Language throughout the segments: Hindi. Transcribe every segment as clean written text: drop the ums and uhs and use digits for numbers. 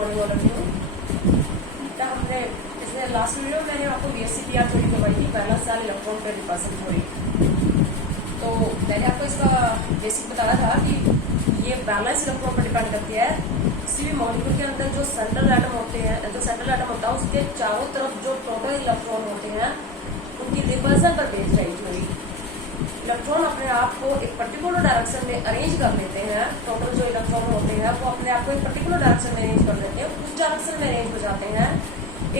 Morning all of you. हमने इसमें लास्ट वीडियो में मैंने आपको VSCPR थ्योरी करवाई थी, पहला साल इलेक्ट्रॉन पेयर रिपल्सन थ्योरी। तो मैंने आपको इसका बेसिक बताया था कि ये बैलेंस इलेक्ट्रॉन पर डिपेंड करती है। किसी भी मॉलिक्यूल के अंदर जो सेंट्रल एटम होते हैं, जो सेंट्रल एटम होता है उसके चारों तरफ जो टोटल इलेक्ट्रॉन होते हैं उनकी रिपल्सन पर बेस्ड है थ्योरी। इलेक्ट्रॉन अपने आप को एक पर्टिकुलर डायरेक्शन में अरेंज कर लेते हैं। टोटल जो इलेक्ट्रॉन होते हैं वो अपने आप को एक पर्टिकुलर डायरेक्शन में अरेंज कर लेते हैं, उस डायरेक्शन में अरेंज हो जाते हैं,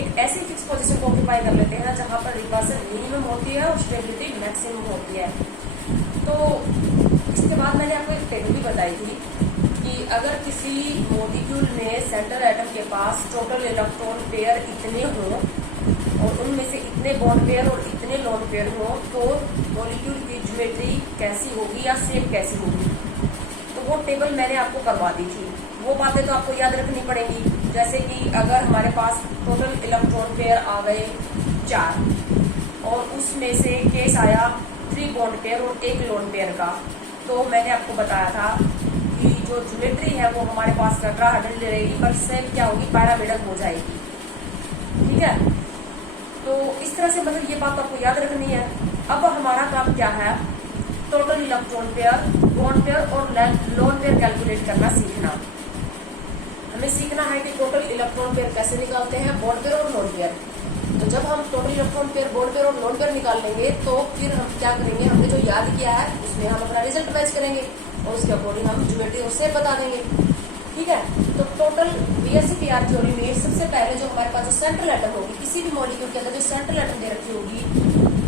एक ऐसी फिक्स पोजीशन को ऑक्यूपाई कर लेते हैं जहां पर रिपल्सन मिनिमम होती है और स्टेबिलिटी मैक्सिमम होती है। तो इसके बाद मैंने आपको एक टेबल भी बताई थी कि अगर किसी मॉलिक्यूल में सेंट्रल एटम के पास टोटल इलेक्ट्रॉन पेयर इतने हों और उनमें से इतने बॉन्ड पेयर और इतने लोन पेयर हो तो मॉलिक्यूल की ज्योमेट्री कैसी होगी या शेप कैसी होगी। तो वो टेबल मैंने आपको करवा दी थी। वो बातें तो आपको याद रखनी पड़ेगी, जैसे कि अगर हमारे पास टोटल इलेक्ट्रॉन पेयर आ गए 4 और उसमें से केस आया 3 बॉन्ड पेयर और 1 लोन पेयर का, तो मैंने आपको बताया था कि जो ज्योमेट्री है वो हमारे पास टेट्राहेड्रल रहेगी, पर शेप क्या होगी, पैरामिडल हो जाएगी। ठीक है, तो इस तरह से मतलब ये बात आपको याद रखनी है। अब हमारा काम क्या है, total electron pair, bond pair और लोन पेयर कैलकुलेट करना सीखना। हमें सीखना है कि टोटल इलेक्ट्रॉन पेयर कैसे निकालते हैं, बॉन्ड पेयर और लोन पेयर। तो जब हम total electron pair, bond pair और लोन पेयर निकाल लेंगे तो फिर हम क्या करेंगे, हमने जो याद किया है उसमें हम अपना रिजल्ट मैच करेंगे और उसके अकॉर्डिंग हम ज्योमेट्री और शेप बता देंगे। ठीक है, तो टोटल VSCPR थ्योरी में सबसे पहले जो हमारे पास जो सेंट्रल एटम होगी, किसी भी मॉलिक्यूल के अंदर जो सेंट्रल एटम दे रखी होगी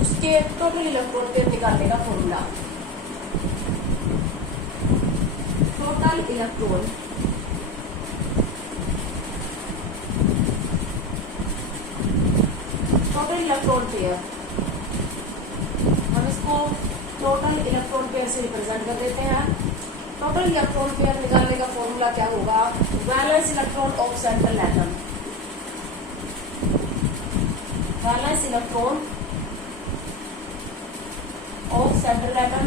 उसके टोटल इलेक्ट्रॉन पेयर निकालने का फॉर्मूला, टोटल इलेक्ट्रॉन पेयर, हम इसको टोटल इलेक्ट्रॉन पेयर से रिप्रेजेंट कर देते हैं। टोटल इलेक्ट्रॉन पेयर निकालने का फॉर्मूला क्या होगा, valence electron of central atom, valence electron of central atom,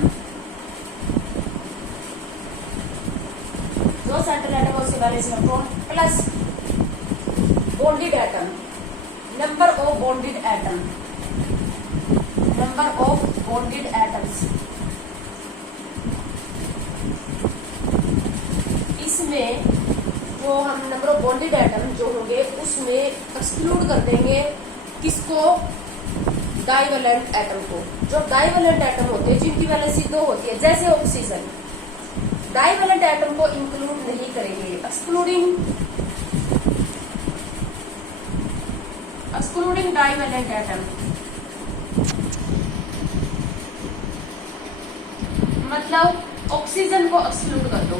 जो सेंट्रल एटम है उसके valence electron plus bonded atom, number of bonded atom, number of bonded atoms. इसमें जो हम नंबर ऑफ बॉन्डेड एटम जो होंगे उसमें एक्सक्लूड कर देंगे किसको, डाइवेलेंट एटम को। जो डाइवेलेंट एटम होते हैं जिनकी वैलेंसी 2 होती है, जैसे ऑक्सीजन, डाइवेलेंट एटम को इंक्लूड नहीं करेंगे। एक्सक्लूडिंग डाइवेलेंट एटम मतलब ऑक्सीजन को एक्सक्लूड कर दो,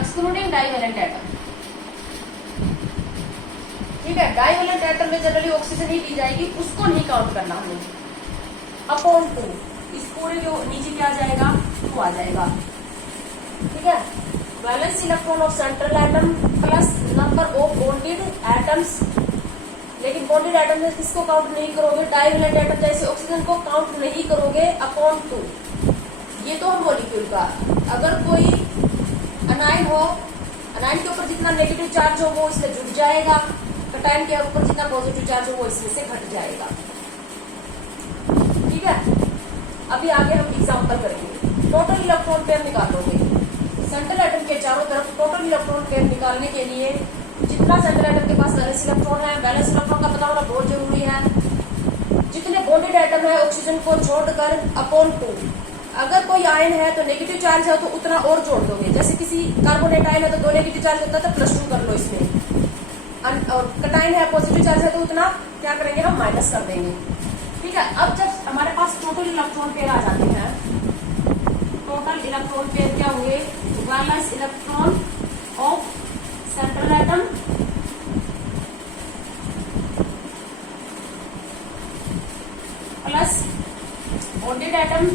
एक्सक्लूडिंग डाइवेलेंट एटम। ठीक है, डाइवेलेंट एटम में जनरली ऑक्सीजन ही दी जाएगी, उसको नहीं काउंट करना हमें। अपॉन 2, इस पूरे जो नीचे क्या आ जाएगा, 2 आ जाएगा। ठीक है, valence electron of central atom plus number of bonded atoms. लेकिन बॉन्डेड एटम में किसको काउंट नहीं करोगे, डाइवेलेंट एटम जैसे ऑक्सीजन को काउंट नहीं करोगे, अपॉन 2। ये तो हम मॉलिक्यूल का, अगर कोई अनाइन हो, अनाइन के ऊपर जितना नेगेटिव चार्ज हो वो इसमें जुड़ जाएगा, कटायन के ऊपर जितना पॉजिटिव चार्ज हो वो इसमें से घट जाएगा। ठीक है, अभी आगे हम एग्जांपल करेंगे। टोटल इलेक्ट्रॉन पेयर निकालोगे, सेंट्रल एटम के चारों तरफ टोटल इलेक्ट्रॉन पेयर निकालने के लिए जितना सेंट्रल एटम के पास वैलेंस इलेक्ट्रॉन है, वैलेंस इलेक्ट्रॉन का पता होना बहुत जरूरी है। जितने बॉन्डेड एटम है ऑक्सीजन को छोड़कर अपॉन 2। अगर कोई आयन है तो नेगेटिव चार्ज है तो उतना और जोड़ दोगे, जैसे किसी कार्बोनेट आयन है तो 2 नेगेटिव चार्ज होता है तो +2 कर लो इसमें, और कटायन है पॉजिटिव चार्ज है तो उतना क्या करेंगे, हम माइनस कर देंगे। ठीक है, अब जब हमारे पास टोटल इलेक्ट्रॉन पेयर आ जाते हैं, टोटल इलेक्ट्रॉन पेयर क्या हुए, valence electron of central atom plus bonded atom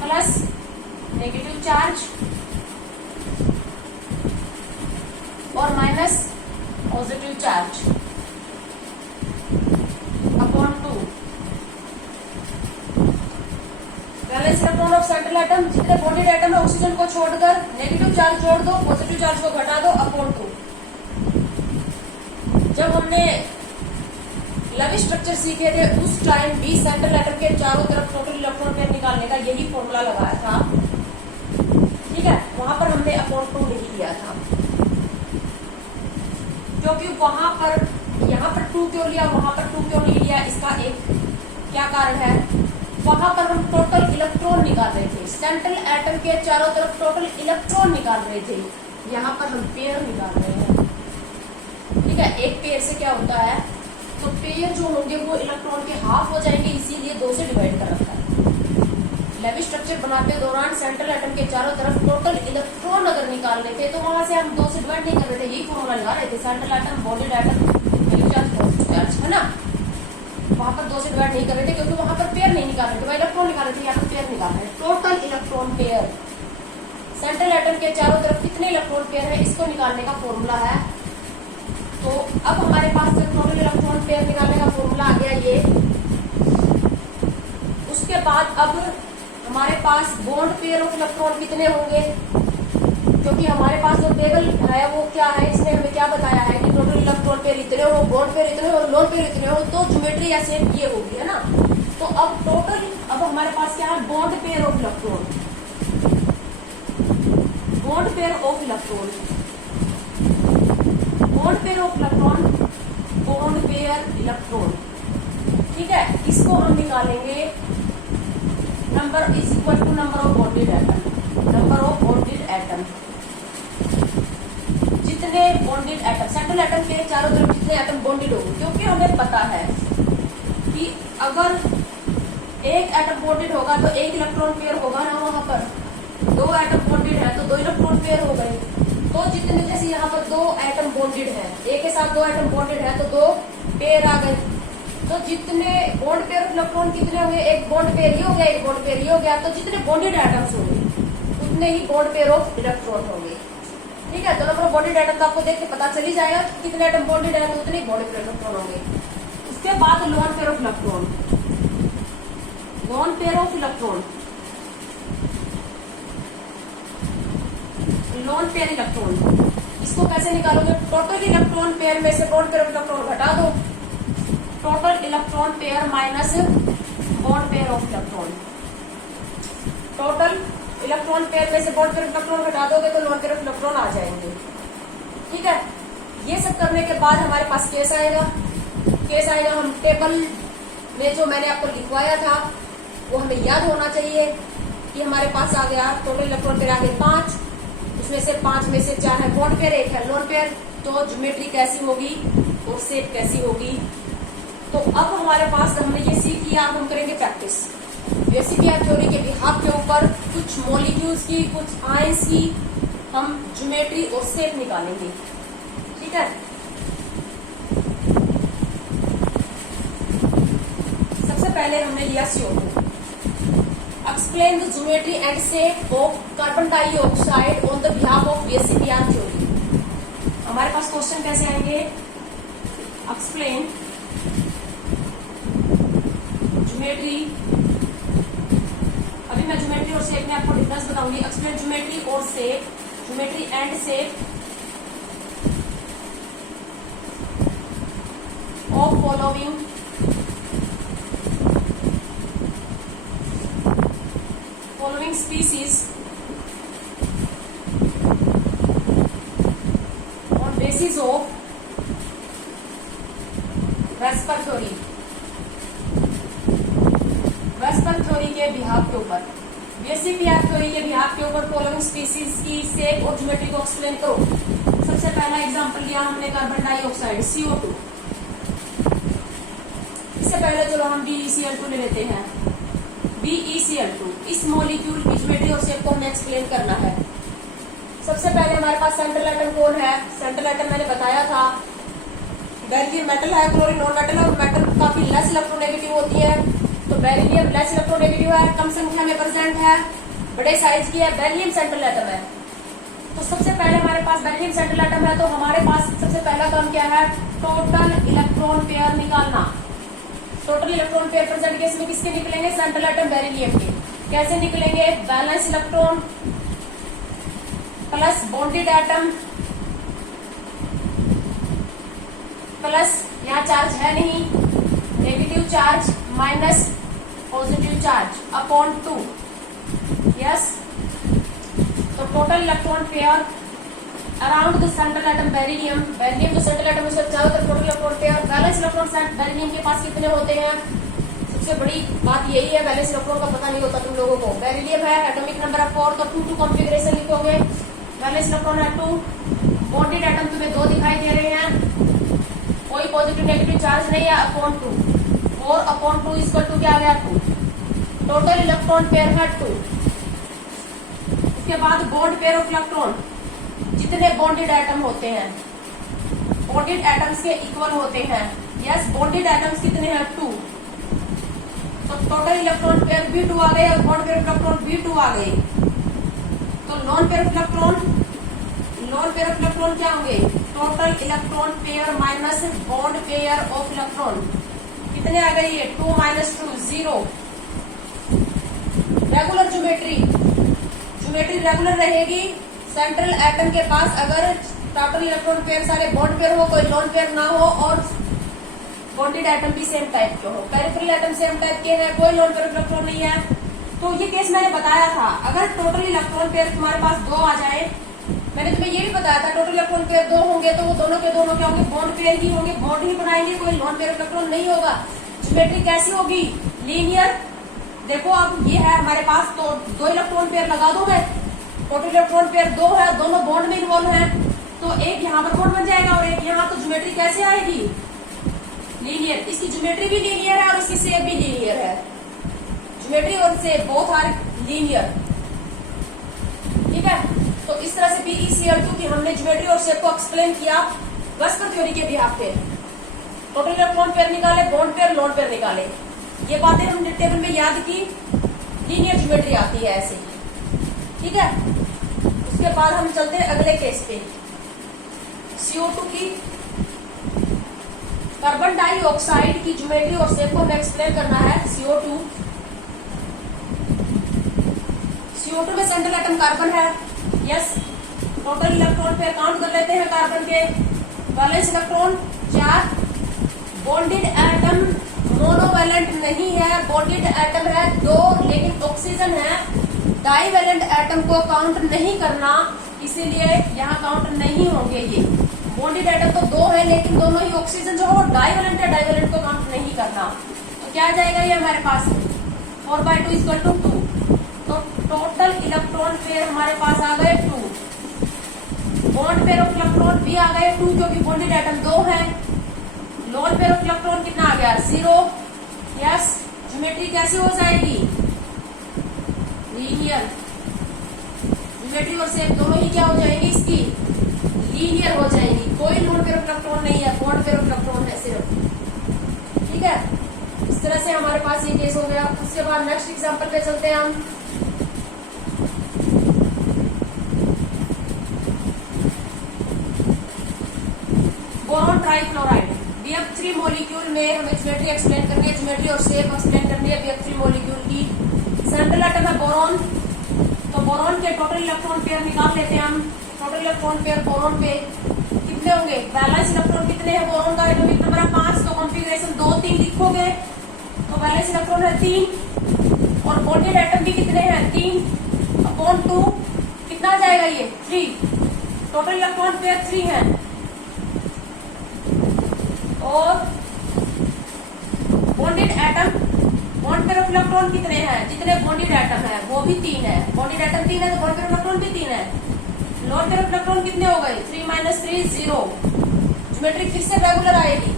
plus negative charge और minus positive charge upon 2। Valence electron of central atom, जितने बॉन्डेड एटम है ऑक्सीजन को को छोड़कर नेगेटिव चार्ज जोड़ दो, पॉजिटिव चार्ज को घटा दो, अपॉन 2। जब हमने लेविस स्ट्रक्चर सीखे थे उस टाइम भी सेंट्रल एटम के चारों तरफ टोटल इलेक्ट्रॉन पेयर निकालने का यही फॉर्मूला लगाया था, ठीक है। वहां पर हमने अपॉन 2 नहीं लिया था, क्योंकि वहां पर यहाँ पर 2 क्यों लिया, वहां पर 2 क्यों नहीं लिया, इसका एक क्या कारण है। वहां पर हम टोटल इलेक्ट्रॉन निकाल रहे थे, सेंट्रल एटम के चारों तरफ टोटल इलेक्ट्रॉन निकाल रहे थे, यहाँ पर हम पेयर निकाल रहे हैं, ठीक है। एक पेयर से क्या होता है, तो पेयर जो होंगे वो इलेक्ट्रॉन के हाफ हो जाएंगे, इसीलिए 2 से डिवाइड कर रखा है। लेविस स्ट्रक्चर बनाते दौरान सेंट्रल एटम के चारों तरफ टोटल इलेक्ट्रॉन अगर निकाल रहे थे तो वहां से हम 2 से डिवाइड नहीं कर रहे थे, यही फॉर्मूला लगा रहे थे, central atom bonded atom negative charge positive charge, है ना। वहां पर 2 से डिवाइड नहीं कर रहे थे क्योंकि वहां पर पेयर नहीं निकाल रहे थे, वहां इलेक्ट्रॉन निकाल रहे थे, यहाँ पर पेयर निकाल रहे हैं। Total electron pair, central atom के चारों तरफ कितने इलेक्ट्रॉन पेयर है इसको निकालने का फॉर्मूला है। तो अब हमारे पास टोटल इलेक्ट्रॉन पेयर निकालने का फॉर्मूला आ गया ये। उसके बाद अब हमारे पास बॉन्ड पेयर ऑफ इलेक्ट्रॉन कितने होंगे, क्योंकि हमारे पास जो टेबल है वो क्या है, इसने हमें क्या बताया है कि टोटल इलेक्ट्रॉन पेयर इतने हो, बॉन्ड पेयर इतने हो, लोन पेयर इतने हो, तो ज्योमेट्री ऐसे ये होगी, है ना। तो अब टोटल अब हमारे पास क्या है, bond pair of electron, bond pair of electron, bond pair of electron, bond pair electron, ठीक है। इसको हम निकालेंगे, number is equal to number of bonded atom, number of bonded atom, जितने बॉन्डेड एटम सेंट्रल एटम के चारों तरफ जितने एटम बॉन्डेड होंगे, क्योंकि हमें पता है कि अगर एक एटम बॉन्डेड होगा तो एक इलेक्ट्रॉन पेयर होगा ना, वहां पर 2 एटम बॉन्डेड है तो 2 इलेक्ट्रॉन पेयर हो गए। तो जितने, जैसे यहाँ पर 2 एटम बॉन्डेड है, एक के साथ 2 एटम बॉन्डेड है तो 2 पेयर आ गए। तो जितने बॉन्ड पेयर इलेक्ट्रॉन कितने होंगे, एक बॉन्ड पेयर ये हो गया, एक बॉन्ड पेयर ये हो गया, तो जितने बॉन्डेड एटम्स होंगे उतने ही बॉन्ड पेयर ऑफ इलेक्ट्रॉन होंगे, ठीक है। तो नंबर ऑफ बॉन्डेड एटम आपको देख के पता चल ही जाएगा कि कितने एटम बॉन्डेड है तो उतने बॉन्ड पेयर इलेक्ट्रॉन होंगे। उसके बाद lone pair of electron, lone pair of electron, lone pair electron, इसको कैसे निकालोगे, टोटल इलेक्ट्रॉन पेयर में से बॉन्ड पेयर ऑफ इलेक्ट्रॉन घटा दो, total electron pair minus bond pair of electron, total electron pair में से बॉन्ड पेयर ऑफ इलेक्ट्रॉन घटा दोगे तो लोन पेयर ऑफ इलेक्ट्रॉन आ जाएंगे, ठीक है। ये सब करने के बाद हमारे पास केस आएगा, केस आएगा, हम टेबल में जो मैंने आपको लिखवाया था वो हमें याद होना चाहिए कि हमारे पास आ गया टोटल इलेक्ट्रॉन पेयर आ गए 5, उसमें से 5 में से 4 है बॉन्ड पेयर, 1 है लोन पेयर। तो ज्योमेट्री कैसी होगी और शेप कैसी होगी। तो अब हमारे पास हमने ये सीख लिया, अब हम करेंगे प्रैक्टिस बेसिक थ्योरी के बिहाफ के ऊपर, कुछ मॉलिक्यूल्स की, कुछ आयंस की हम ज्योमेट्री और शेप निकालेंगे, ठीक है। सबसे पहले हमने लिया CO2, explain the geometry and shape of carbon dioxide on the behalf of basic theory. हमारे पास क्वेश्चन कैसे आएंगे, एक्सप्लेन ज्योमेट्री, अभी मैं ज्योमेट्री और शेप में आपको डिफरेंस बताऊंगी। एक्सप्लेन ज्योमेट्री और shape, geometry and shape of following species on basis of VSEPR theory, VSEPR theory के बिहाफ के ऊपर, बेसिक थ्योरी के बिहाफ के ऊपर फॉलोइंग स्पीसीज की शेप और ज्योमेट्री को एक्सप्लेन करो। सबसे पहला एग्जांपल लिया हमने कार्बन डाइऑक्साइड CO2। इससे पहले चलो हम BeCl2 ले लेते हैं। BeCl2, इस मॉलिक्यूल की ज्योमेट्री और शेप को हमें एक्सप्लेन करना है। सबसे पहले हमारे पास सेंट्रल एटम कौन है, सेंट्रल एटम मैंने बताया था बेरिलियम मेटल है, क्लोरीन नॉन मेटल है, और मेटल काफी लेस इलेक्ट्रोनेगेटिव होती है। तो बेरिलियम लेस इलेक्ट्रोनेगेटिव है, कम संख्या में प्रेजेंट है, बड़े साइज की है, बेरिलियम सेंट्रल एटम है। तो सबसे पहले हमारे पास बेरिलियम सेंट्रल एटम है, तो हमारे पास सबसे पहला काम क्या है, टोटल इलेक्ट्रॉन पेयर निकालना। Total electron pair present case में किसके निकलेंगे, सेंट्रल एटम बेरिलियम के। कैसे निकलेंगे, valence electron plus bonded atom plus यहाँ चार्ज है नहीं, negative charge minus positive charge upon 2। Yes, तो total electron pair around the central atom beryllium, beryllium जो सेंट्रल एटम उसके चारों तरफ total electron pair, valence electron beryllium के पास कितने होते हैं? सबसे बड़ी बात यही है, बैलेंस इलेक्ट्रॉन का पता नहीं होता तुम लोगों को। बेरिलियम है एटॉमिक नंबर है 4, तो 2 कॉन्फ़िगरेशन लिखोगे, बैलेंस इलेक्ट्रॉन है 2, बॉन्डेड एटम तुम्हें 2 दिखाई दे रहे हैं, कोई पॉजिटिव नेगेटिव चार्ज नहीं है, अपॉन 2, 4 अपॉन 2 इक्वल टू क्या आ गया 2, टोटल इलेक्ट्रॉन पेयर है 2। उसके बाद बॉन्ड पेयर ऑफ इलेक्ट्रॉन, जितने बॉन्डेड एटम होते हैं बॉन्डेड एटम्स के इक्वल होते हैं। यस, बॉन्डेड एटम्स कितने हैं 2, तो टोटल इलेक्ट्रॉन पेयर भी 2 आ गए और बॉन्ड पेयर ऑफ इलेक्ट्रॉन भी 2 आ गए। तो लोन पेयर ऑफ इलेक्ट्रॉन क्या होंगे? Total electron pair minus bond pair of electron, कितने आ गए ये 2 माइनस 2 0। रेगुलर ज्योमेट्री रेगुलर रहेगी सेंट्रल एटम के पास, अगर टोटल इलेक्ट्रॉन पेयर सारे बॉन्ड पेयर हो, कोई लोन पेयर ना हो और बॉन्डेड एटम भी सेम टाइप के हो। पेरिफेरल एटम सेम टाइप के हैं, कोई लोन पेयर इलेक्ट्रॉन नहीं है। तो ये केस मैंने बताया था, अगर टोटल इलेक्ट्रॉन पेयर तुम्हारे पास 2 आ जाए, मैंने तुम्हें ये भी बताया था टोटल इलेक्ट्रॉन पेयर 2 होंगे तो वो दोनों के दोनों क्या होंगे? बॉन्ड पेयर ही होंगे, बॉन्ड ही बनाएंगे, कोई लोन पेयर इलेक्ट्रॉन नहीं होगा। ज्योमेट्री कैसी होगी? लीनियर। देखो अब ये है हमारे पास, तो 2 इलेक्ट्रॉन पेयर लगा दो मैं, टोटल इलेक्ट्रॉन पेयर 2 है, दोनों बॉन्ड में इन्वॉल्व है, तो एक यहाँ पर बॉन्ड बन जाएगा और एक यहाँ, तो ज्योमेट्री कैसे आएगी? लीनियर। इसकी ज्योमेट्री भी लीनियर है और इसकी शेप भी लीनियर है। ज्योमेट्री और शेप बोथ आर लीनियर। ठीक है, तो इस तरह से PeCl2 की हमने ज्योमेट्री और शेप को एक्सप्लेन किया वेस्पर थ्योरी के बिहाफ पे। टोटल इलेक्ट्रॉन पेयर निकाले, बॉन्ड पेयर, लोन पेयर निकाले, ये बातें हमने टेबल में याद की। लीनियर ज्योमेट्री आती है ऐसे ही। ठीक है, उसके बाद हम चलते हैं अगले केस पे, CO2 की। कार्बन डाइऑक्साइड की ज्योमेट्री और शेप को हमें एक्सप्लेन करना है। CO2 में सेंट्रल एटम कार्बन है। Yes, total electron pair count कर लेते हैं कार्बन के। Valence electron 4, bonded atom monovalent नहीं है, बॉन्डेड एटम है 2, लेकिन ऑक्सीजन है। डाइवैलेंट एटम को काउंट नहीं करना, इसीलिए यहाँ काउंट नहीं होंगे ये। बॉन्डेड एटम तो 2 है, लेकिन दोनों ही ऑक्सीजन जो है वो डाइवैलेंट है, डाइवैलेंट को काउंट नहीं करना। तो क्या आ जाएगा ये हमारे पास 4/2 इक्वल टू 2। तो टोटल इलेक्ट्रॉन पेयर हमारे पास आ गए 2, बॉन्ड पेयर ऑफ इलेक्ट्रॉन भी आ गए 2, क्योंकि बॉन्डेड एटम 2 है। लोन पेयर ऑफ इलेक्ट्रॉन कितना आ गया 0। यस, ज्योमेट्री कैसी हो जाएगी? लीनियर। ज्योमेट्री और शेप दोनों ही क्या हो जाएंगी इसकी? लीनियर हो जाएंगी। कोई लोन पेयर ऑफ इलेक्ट्रॉन नहीं है, बॉन्ड पेयर ऑफ इलेक्ट्रॉन है सिर्फ। ठीक है, इस तरह से हमारे पास ये केस हो गया। उसके बाद नेक्स्ट एग्जांपल पे चलते हैं हम। बोरॉन ट्राइक्लोराइड, BF3 मॉलिक्यूल में हमें ज्योमेट्री एक्सप्लेन करनी है, ज्योमेट्री और शेप एक्सप्लेन करनी है BF3 मॉलिक्यूल की। सेंट्रल एटम है बोरॉन, तो बोरॉन के टोटल इलेक्ट्रॉन पेयर निकाल लेते हैं हम। टोटल इलेक्ट्रॉन पेयर बोरॉन पे कितने होंगे? बैलेंस इलेक्ट्रॉन कितने हैं बोरॉन का? एटॉमिक नंबर है 5, तो कॉन्फ़िगरेशन 2 3 लिखोगे, तो बैलेंस इलेक्ट्रॉन है 3 और बॉन्डेड एटम भी कितने हैं? 3 अपॉन 2, कितना आ जाएगा ये 3। टोटल इलेक्ट्रॉन पेयर 3 है और bonded atom, bond pair of electron कितने हैं? जितने बॉन्डेड एटम है वो भी 3 है। बॉन्डेड एटम 3 है तो बॉन्ड पेयर ऑफ इलेक्ट्रॉन भी 3 है। लोन पेयर ऑफ इलेक्ट्रॉन कितने हो गए? 3 - 3 0। ज्योमेट्री फिर से रेगुलर आएगी।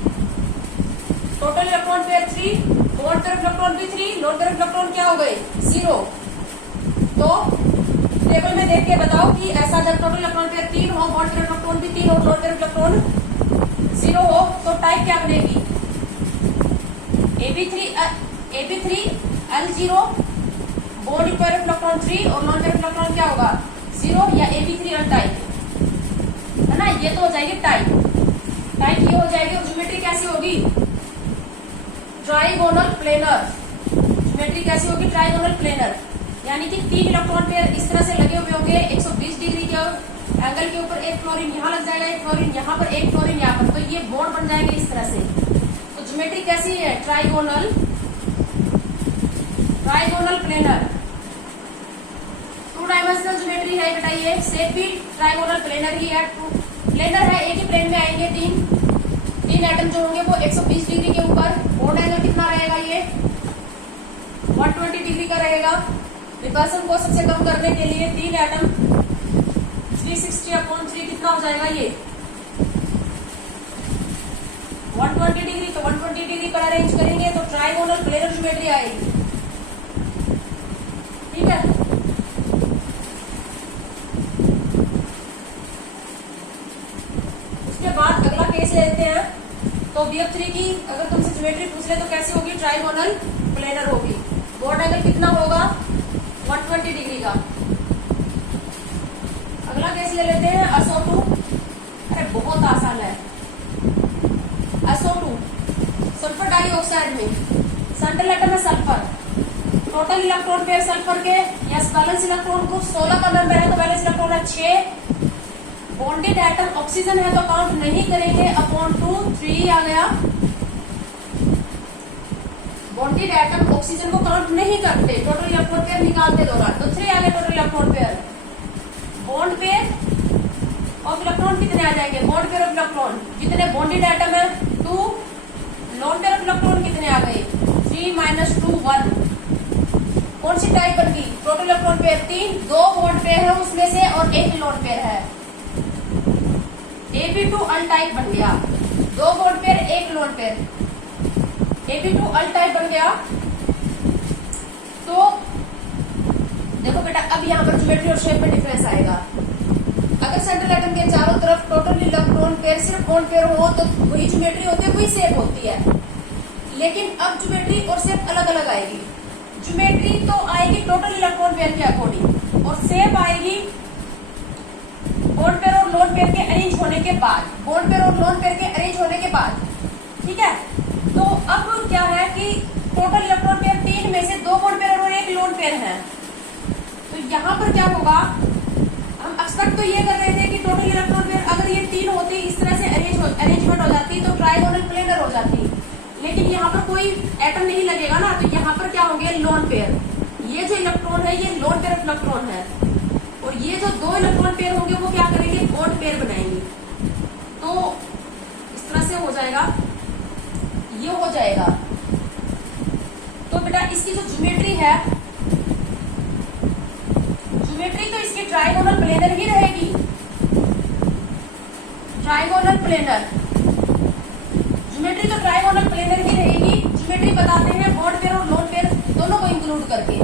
Total electron pair 3, bond pair of electron भी 3, लोन पेयर ऑफ इलेक्ट्रॉन क्या हो गए 0। तो टेबल में देख के बताओ कि ऐसा जब टोटल इलेक्ट्रॉन पेयर 3 हो, बॉन्ड पेयर ऑफ इलेक्ट्रॉन भी 3 और लोन पेयर ऑफ इलेक्ट्रॉन 0 हो, तो टाइप क्या बनेगी? AB3L0, bond pair of electron 3 और लोन पेयर ऑफ इलेक्ट्रॉन क्या होगा 0, या AB3L टाइप है ना। ये तो हो जाएगी टाइप ये हो जाएगी। और ज्योमेट्री कैसी होगी? Trigonal planar. ज्योमेट्री कैसी होगी? ट्राइगोनल प्लेनर, यानी कि 3 इलेक्ट्रॉन पेयर इस तरह से लगे हुए होंगे 120 डिग्री के एंगल के ऊपर एक फ्लोरीन यहाँ लग जाएगा, एक फ्लोरीन यहाँ पर, एक फ्लोरीन यहाँ पर, तो ये बॉन्ड बन जाएंगे इस तरह से। तो ज्योमेट्री कैसी है? ट्राइगोनल प्लेनर, 2 डायमेंशनल ज्योमेट्री है बेटा ये। शेप भी ट्राइगोनल प्लेनर ही है, प्लेनर है, एक ही प्लेन में आएंगे तीन एटम जो होंगे वो 120 डिग्री के ऊपर। बॉन्ड एंगल कितना रहेगा? ये 120 डिग्री का रहेगा। रिपल्सन को सबसे कम करने के लिए 3 एटम 360/3 कितना हो जाएगा? ये 120 डिग्री। तो 120 डिग्री पर अरेंज करेंगे तो ट्राइगोनल प्लेनर ज्योमेट्री आएगी। ठीक है, उसके बाद अगला केस लेते हैं। तो BF3 की अगर तुमसे ज्योमेट्री पूछ ले तो कैसी होगी? ट्राइगोनल प्लेनर होगी। बॉन्ड एंगल कितना होगा? 120 डिग्री का। अगला केस ले लेते हैं SO2। अरे बहुत आसान है। SO2 सल्फर डाइऑक्साइड में सेंट्रल एटम है sulphur, total electron pair sulphur के या बैलेंस इलेक्ट्रॉन ग्रुप 16 का नंबर है तो बैलेंस इलेक्ट्रॉन है 6। बॉन्डेड एटम ऑक्सीजन है तो काउंट नहीं करेंगे, अपॉन 2 3 आ गया। बॉन्डेड एटम ऑक्सीजन को काउंट नहीं करते, टोटल इलेक्ट्रॉन पेयर निकालते दौरान, तो 3 आ गए total electron pair. Bond pair of electron कितने आ जाएंगे? बॉन्ड पेयर ऑफ इलेक्ट्रॉन जितने बॉन्डेड एटम है 2, लोन पेयर ऑफ इलेक्ट्रॉन कितने आ गए? 3 - 2 1। कौन सी टाइप बन गई? Total electron pair 3, 2 bond pair है उसमें से और 1 लोन पेयर है। AB2 अल टाइप बन गया, 2 bond pair 1 lone pair, AB2 अल टाइप बन गया। तो देखो बेटा अब यहाँ पर ज्योमेट्री और शेप में डिफरेंस आएगा। अगर सेंट्रल एटम के चारों तरफ टोटल इलेक्ट्रॉन पेयर सिर्फ बॉन्ड पेयर हो तो वही ज्योमेट्री होती है, वही शेप होती है। लेकिन अब ज्योमेट्री और शेप अलग अलग आएगी। ज्योमेट्री तो आएगी टोटल इलेक्ट्रॉन पेयर के अकॉर्डिंग और शेप आएगी बॉन्ड पेयर और लोन पेयर के अरेंज होने के बाद, बॉन्ड पेयर और लोन पेयर के अरेंज होने के बाद। ठीक है, तो अब क्या है कि टोटल इलेक्ट्रॉन पेयर 3 में से 2 बॉन्ड पेयर और 1 लोन पेयर है। तो यहाँ पर क्या होगा? हम एक्सपेक्ट तो ये कर रहे थे कि टोटल इलेक्ट्रॉन पेयर अगर ये 3 होती, इस तरह से अरेंजमेंट हो जाती तो ट्राइगोनल प्लेनर हो जाती। लेकिन यहाँ पर कोई एटम नहीं लगेगा ना, तो यहाँ पर क्या होंगे? Lone pair. ये जो इलेक्ट्रॉन है ये लोन पेयर ऑफ इलेक्ट्रॉन है और ये जो 2 इलेक्ट्रॉन पेयर होंगे वो क्या करेंगे? बॉन्ड पेयर बनाएंगे। तो इस तरह से हो जाएगा, ये हो जाएगा। तो बेटा इसकी जो ज्योमेट्री है, ज्योमेट्री तो इसकी ट्राइगोनल प्लेनर ही रहेगी। ट्राइगोनल प्लेनर ज्योमेट्री तो ट्राइगोनल प्लेनर ही रहेगी। ज्योमेट्री बताते हैं बॉन्ड पेयर और लोन पेयर दोनों को इंक्लूड करके।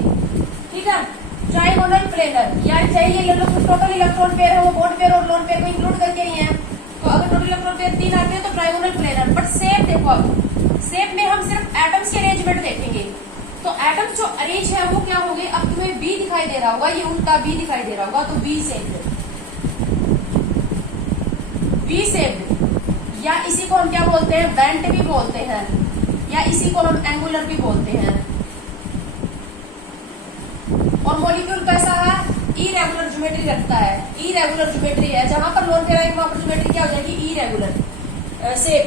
ठीक है, ट्राइगोनल प्लेनर या चाहिए टोटल इलेक्ट्रॉन पेयर है वो बॉन्ड पेयर और लोन पेयर को इंक्लूड करके ही है। तो अगर टोटल इलेक्ट्रॉन पेयर 3 आते हैं तो ट्राइगोनल प्लेनर। बट शेप देखो, अब शेप में हम सिर्फ एटम्स के अरेंजमेंट देखेंगे। तो एटम्स जो अरेंज है वो क्या होंगे? अब तुम्हें बी दिखाई दे रहा होगा, ये उल्टा बी दिखाई दे रहा होगा, तो बी शेप्ड, बी शेप्ड, या इसी को हम क्या बोलते हैं? बेंट भी बोलते हैं, या इसी को हम एंगुलर भी बोलते हैं। और मॉलिक्यूल कैसा है? इरेगुलर ज्योमेट्री रखता है। इरेगुलर ज्योमेट्री है, जहां पर लोन पेयर आएगा वहां पर ज्योमेट्री क्या हो जाएगी? Irregular shape.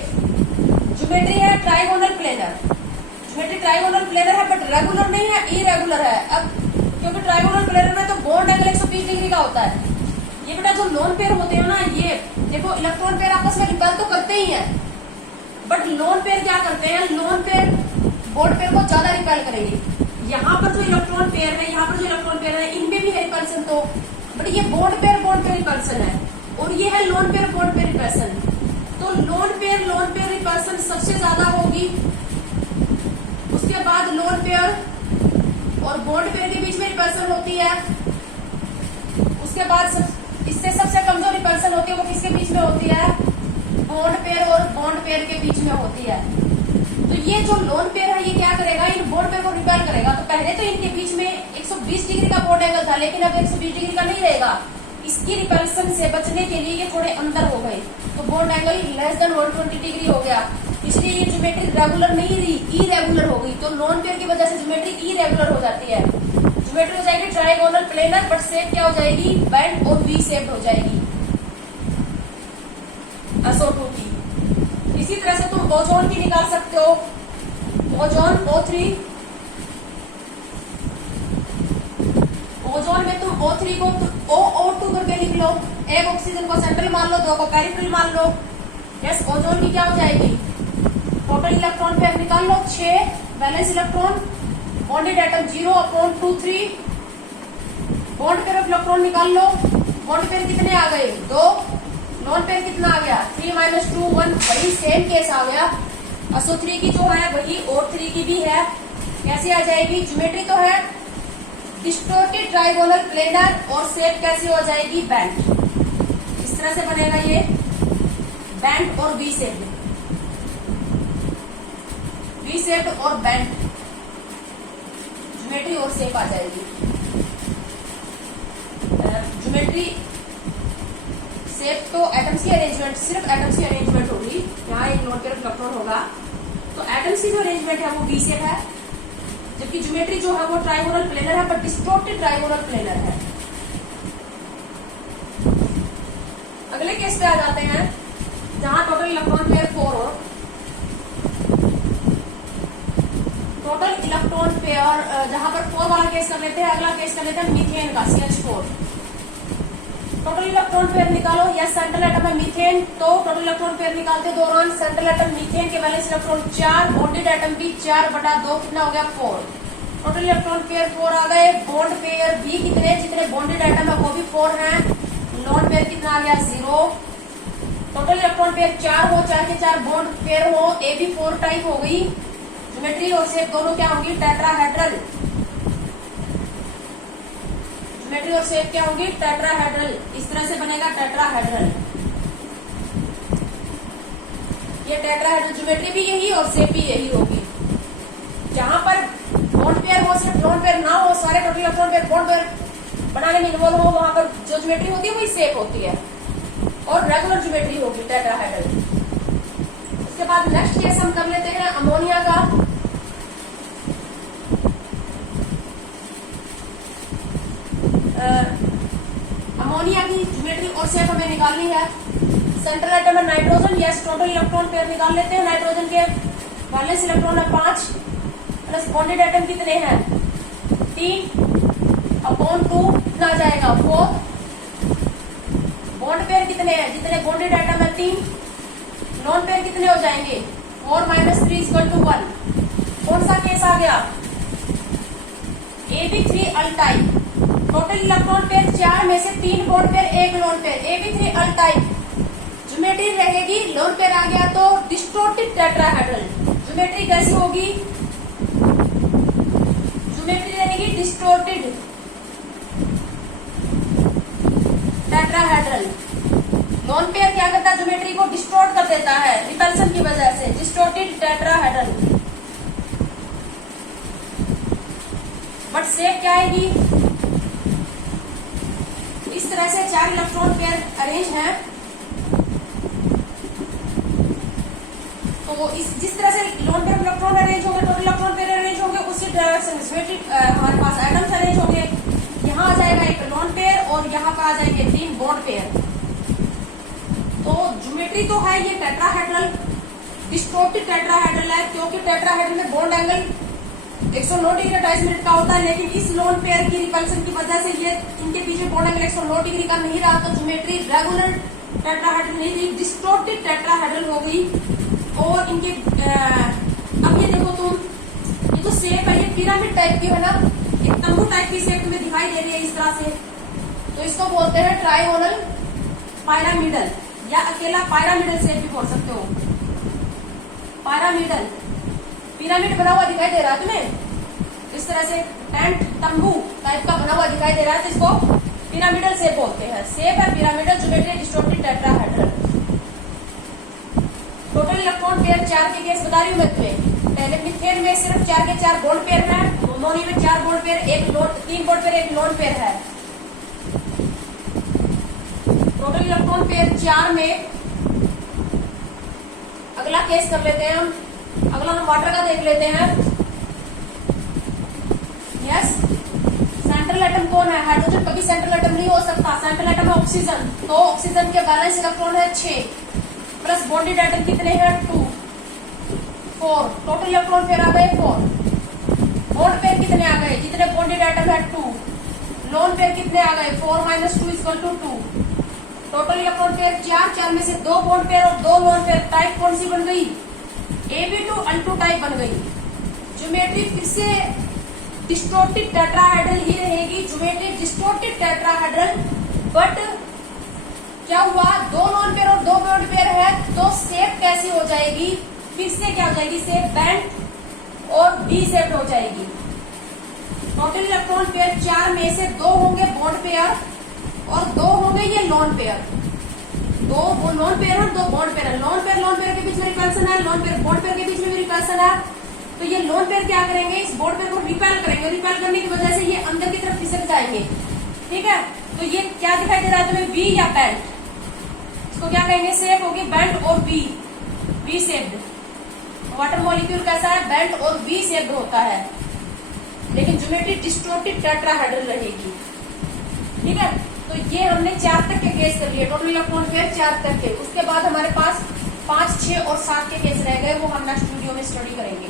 ज्योमेट्री है trigonal planar, geometry trigonal planar है बट रेगुलर नहीं है, इरेगुलर है। अब क्योंकि ट्राइगोनल प्लेनर में तो बॉन्ड एंगल 120 डिग्री का होता है। ये बेटा जो लोन पेयर होते हैं ना, ये देखो इलेक्ट्रॉन पेयर आपस में रिपेल तो करते ही हैं, बट लोन पेयर क्या करते हैं? लोन पेयर बॉन्ड पेयर को ज्यादा रिपेल करेंगे। यहाँ पर जो इलेक्ट्रॉन पेयर है, यहाँ पर जो इलेक्ट्रॉन पेयर है, इनमें भी है रिपल्सन, तो बट ये बॉन्ड पेयर रिपल्सन है और ये है lone pair bond pair repulsion. तो लोन पेयर रिपल्सन सबसे ज्यादा होगी, उसके बाद लोन पेयर और बॉन्ड पेयर के बीच में रिपल्सन होती है, उसके बाद इससे सबसे कमजोर रिपल्सन होती है वो किसके बीच में होती है? बॉन्ड पेयर और बॉन्ड पेयर के बीच में होती है। तो ये जो लोन पेयर है ये क्या करेगा? इन बॉन्ड पेयर को रिपेल करेगा। तो पहले तो इनके बीच में 120 डिग्री का बॉन्ड एंगल था, लेकिन अब 120 डिग्री का नहीं रहेगा। इसकी रिपल्सन से बचने के लिए ये थोड़े अंदर हो गए, तो bond angle less than 120 degree हो गया। इसलिए ये ज्योमेट्री रेगुलर नहीं रही, इरेगुलर हो गई। तो लोन पेयर की वजह से ज्योमेट्री इरेगुलर हो जाती है। ज्योमेट्री हो जाएगी ट्राइगोनल प्लेनर, बट शेप क्या हो जाएगी? बेंट और वी शेप्ड हो जाएगी। SO2 की। इसी तरह से तुम ओजोन की निकाल सकते हो। ओजोन O3, ओजोन में तुम O3 को OO2 करके लिख लो। एक ऑक्सीजन को सेंट्रल मान लो, दो को पेरिफेरल मान लो। यस, ओजोन की क्या हो जाएगी? टोटल इलेक्ट्रॉन पेयर निकाल लो 6, valence electron, bonded atom 0/23। Bond pair of electron निकाल लो। बॉन्ड पेयर कितने आ गए? 2। लोन पेयर कितना आ गया? 3 - 2 1। वही सेम केस आ गया। SO3 की जो है वही O3 की भी है। कैसे आ जाएगी? ज्योमेट्री तो है डिस्टोर्टेड ट्राइगोनल प्लेनर, और शेप कैसी हो जाएगी? बैंड। इस तरह से बनेगा ये बैंड और वी शेप, वी शेप और बैंड ज्योमेट्री और शेप आ जाएगी। ज्योमेट्री शेप तो एटम्स की अरेंजमेंट, सिर्फ एटम्स की अरेंजमेंट होगी। यहाँ एक लोन पेयर ऑफ इलेक्ट्रॉन होगा, तो एटम्स की जो अरेंजमेंट है वो वी शेप है, जबकि ज्योमेट्री जो है वो ट्राइगोनल प्लेनर है, पर डिस्टोर्टेड ट्राइगोनल प्लेनर है। अगले केस पे आ जाते हैं जहां टोटल इलेक्ट्रॉन पेयर 4 हो। टोटल इलेक्ट्रॉन पेयर जहां पर 4 वाला केस कर लेते हैं। अगला केस कर लेते हैं मीथेन का, CH4। टोटल इलेक्ट्रॉन पेयर निकालो। या सेंट्रल एटम है मीथेन, तो टोटल इलेक्ट्रॉन पेयर निकालते दौरान सेंट्रल एटम मीथेन के वैलेंस इलेक्ट्रॉन 4, बॉन्डेड एटम भी 4/2, कितना हो गया? 4। टोटल इलेक्ट्रॉन पेयर 4 आ गए। बॉन्ड पेयर भी कितने? जितने बॉन्डेड एटम है वो भी 4 हैं। लोन पेयर कितना आ गया? 0। टोटल इलेक्ट्रॉन पेयर 4 हो, 4 के 4 बॉन्ड पेयर हो, ए भी 4 टाइप हो गई। ज्योमेट्री और शेप दोनों क्या होंगी? टेट्राहेड्रल। ज्योमेट्री और शेप क्या होंगी? टेट्राहेड्रल। इस तरह से बनेगा टेट्राहेड्रल। ये टेट्राहेड्रल ज्योमेट्री भी यही और शेप भी यही होगी। जहां पर बॉन्ड पेयर हो, सिर्फ लोन पेयर ना हो, सारे total electron pair bond pair बनाने में इन्वॉल्व हो, वहां पर जो ज्योमेट्री होती है वही शेप होती है, और रेगुलर ज्योमेट्री होगी टेट्राहेड्रल। उसके बाद नेक्स्ट केस हम कर लेते हैं अमोनिया का। अमोनिया की ज्योमेट्री और शेप हमें निकालनी है। सेंट्रल एटम है nitrogen. Yes, total electron pair निकाल लेते हैं। नाइट्रोजन के वैलेंस इलेक्ट्रॉन है 5, प्लस बॉन्डेड एटम कितने हैं? 3/2, कितना आ जाएगा? 4। बॉन्ड पेयर कितने हैं? जितने बॉन्डेड एटम है 3। लोन पेयर कितने हो जाएंगे? 4 - 3 = 1। कौन सा केस आ गया? AB3 अल्टाइप। टोटल इलेक्ट्रॉन पेयर 4 में से 3 bond pair, 1 lone pair, AB3 L type. Geometry रहेगी, लोन पेयर आ गया तो डिस्टोर्टेड टेट्राहेड्रल। ज्योमेट्री कैसी होगी? ज्योमेट्री रहेगी डिस्टोर्टेड टेट्राहेड्रल। लोन पेयर क्या करता है? ज्योमेट्री को डिस्टोर्ट कर देता है रिपल्सन की वजह से। Distorted tetrahedral. बट शेप क्या आएगी? इस तरह से 4 इलेक्ट्रॉन पेयर अरेंज हैं। तो जिस तरह से लोन पेयर इलेक्ट्रॉन अरेंज होंगे, टोटल इलेक्ट्रॉन पेयर अरेंज होंगे, उसी डायरेक्शन में हमारे पास एटम्स अरेंज होंगे। यहाँ आ जाएगा एक लोन पेयर और यहाँ पर आ जाएंगे 3 बॉन्ड पेयर। तो ज्योमेट्री तो है ये टेट्राहेड्रल, डिस्टोर्टेड टेट्राहेड्रल है, क्योंकि टेट्राहेड्रल में बॉन्ड एंगल 109 डिग्री 28 मिनट का होता है। लेकिन इस लोन पेयर की रिपल्सन की वजह से ये इनके पीछे बॉन्ड एंगल 109 डिग्री का नहीं रहा, तो ज्योमेट्री रेगुलर टेट्राहेड्रल नहीं थी, डिस्टोर्टेड टेट्राहेड्रल हो गई। और इनके अब ये देखो तुम, ये जो शेप है ये पिरामिड टाइप की है ना, एक तंबू टाइप की शेप तुम्हें दिखाई दे रही है इस तरह से, तो इसको बोलते हैं ट्राइगोनल पायरामिडल, या अकेला पायरामिडल शेप भी बोल सकते हो। पायरामिडल पिरामिड बना हुआ दिखाई दे रहा है तुम्हें, इस तरह से टेंट तंबू टाइप का बना हुआ दिखाई दे रहा है, तो इसको पिरामिडल शेप बोलते हैं। शेप है pyramidal, geometry distorted tetrahedral. Total electron pair 4 के केस बता रही हूँ मैं तुम्हें। पहले मिथेन में सिर्फ 4 के 4 बॉन्ड पेयर है, अमोनिया में 4 bond pair, 3 bond pair, 1 lone pair है। टोटल इलेक्ट्रॉन पेयर 4 में अगला केस कर लेते हैं हम। अगला हम वाटर का देख लेते हैं। यस, सेंट्रल एटम कौन है? हाइड्रोजन कभी सेंट्रल एटम नहीं हो सकता, सेंट्रल एटम है ऑक्सीजन, तो ऑक्सीजन के बैलेंस इलेक्ट्रॉन है 6। प्लस बॉन्डेड एटम कितने हैं 2, 4, टोटल इलेक्ट्रॉन पेयर आ गए 4। बॉन्ड पेयर कितने आ गए, जितने बॉन्डेड एटम है 2, लोन पेयर कितने आ गए 4 - 2 = 2। टोटल इलेक्ट्रॉन पेयर 4, 4 में से 2 बॉन्ड पेयर और 2 लोन पेयर। टाइप कौन सी बन गई, AB2 अल्टो टाइप बन गई। ज्योमेट्री फिर से डिस्टोर्टेड टेट्राहेड्रल ही रहेगी, ज्योमेट्री डिस्टोर्टेड टेट्राहेड्रल। बट क्या हुआ, 2 लोन पेयर और 2 बॉन्ड पेयर है, तो शेप कैसी हो जाएगी, फिर से क्या हो जाएगी, शेप बैंड और बी शेप हो जाएगी। टोटल इलेक्ट्रॉन पेयर 4 में से 2 होंगे बॉन्ड पेयर और 2 होंगे ये लोन पेयर। 2 लोन पेयर और 2 बॉन्ड पेयर। लोन पेयर के बीच में रिपल्सन है, लोन पेयर बॉन्ड पेयर के बीच में भी रिपल्सन है। तो ये लोन पेयर क्या करेंगे, इस बॉन्ड पेयर को रिपेल करेंगे, रिपेल करने की वजह से ये अंदर की तरफ खिसक जाएंगे। ठीक है, तो ये क्या दिखाई दे रहा है तुम्हें, बी या बैंड, इसको क्या कहेंगे, शेप होगी बैंड और बी शेप्ड। वाटर मॉलिक्यूल कैसा है, बैंड और बी शेप्ड होता है, लेकिन ज्योमेट्री डिस्टोर्टेड टेट्राहेड्रल रहेगी। ठीक है, तो ये हमने 4 तक के केस कर लिए, टोटल इलेक्ट्रॉन पेयर 4 तक के। उसके बाद हमारे पास 5, 6 और 7 के केस रह गए, वो हम नेक्स्ट वीडियो में स्टडी करेंगे।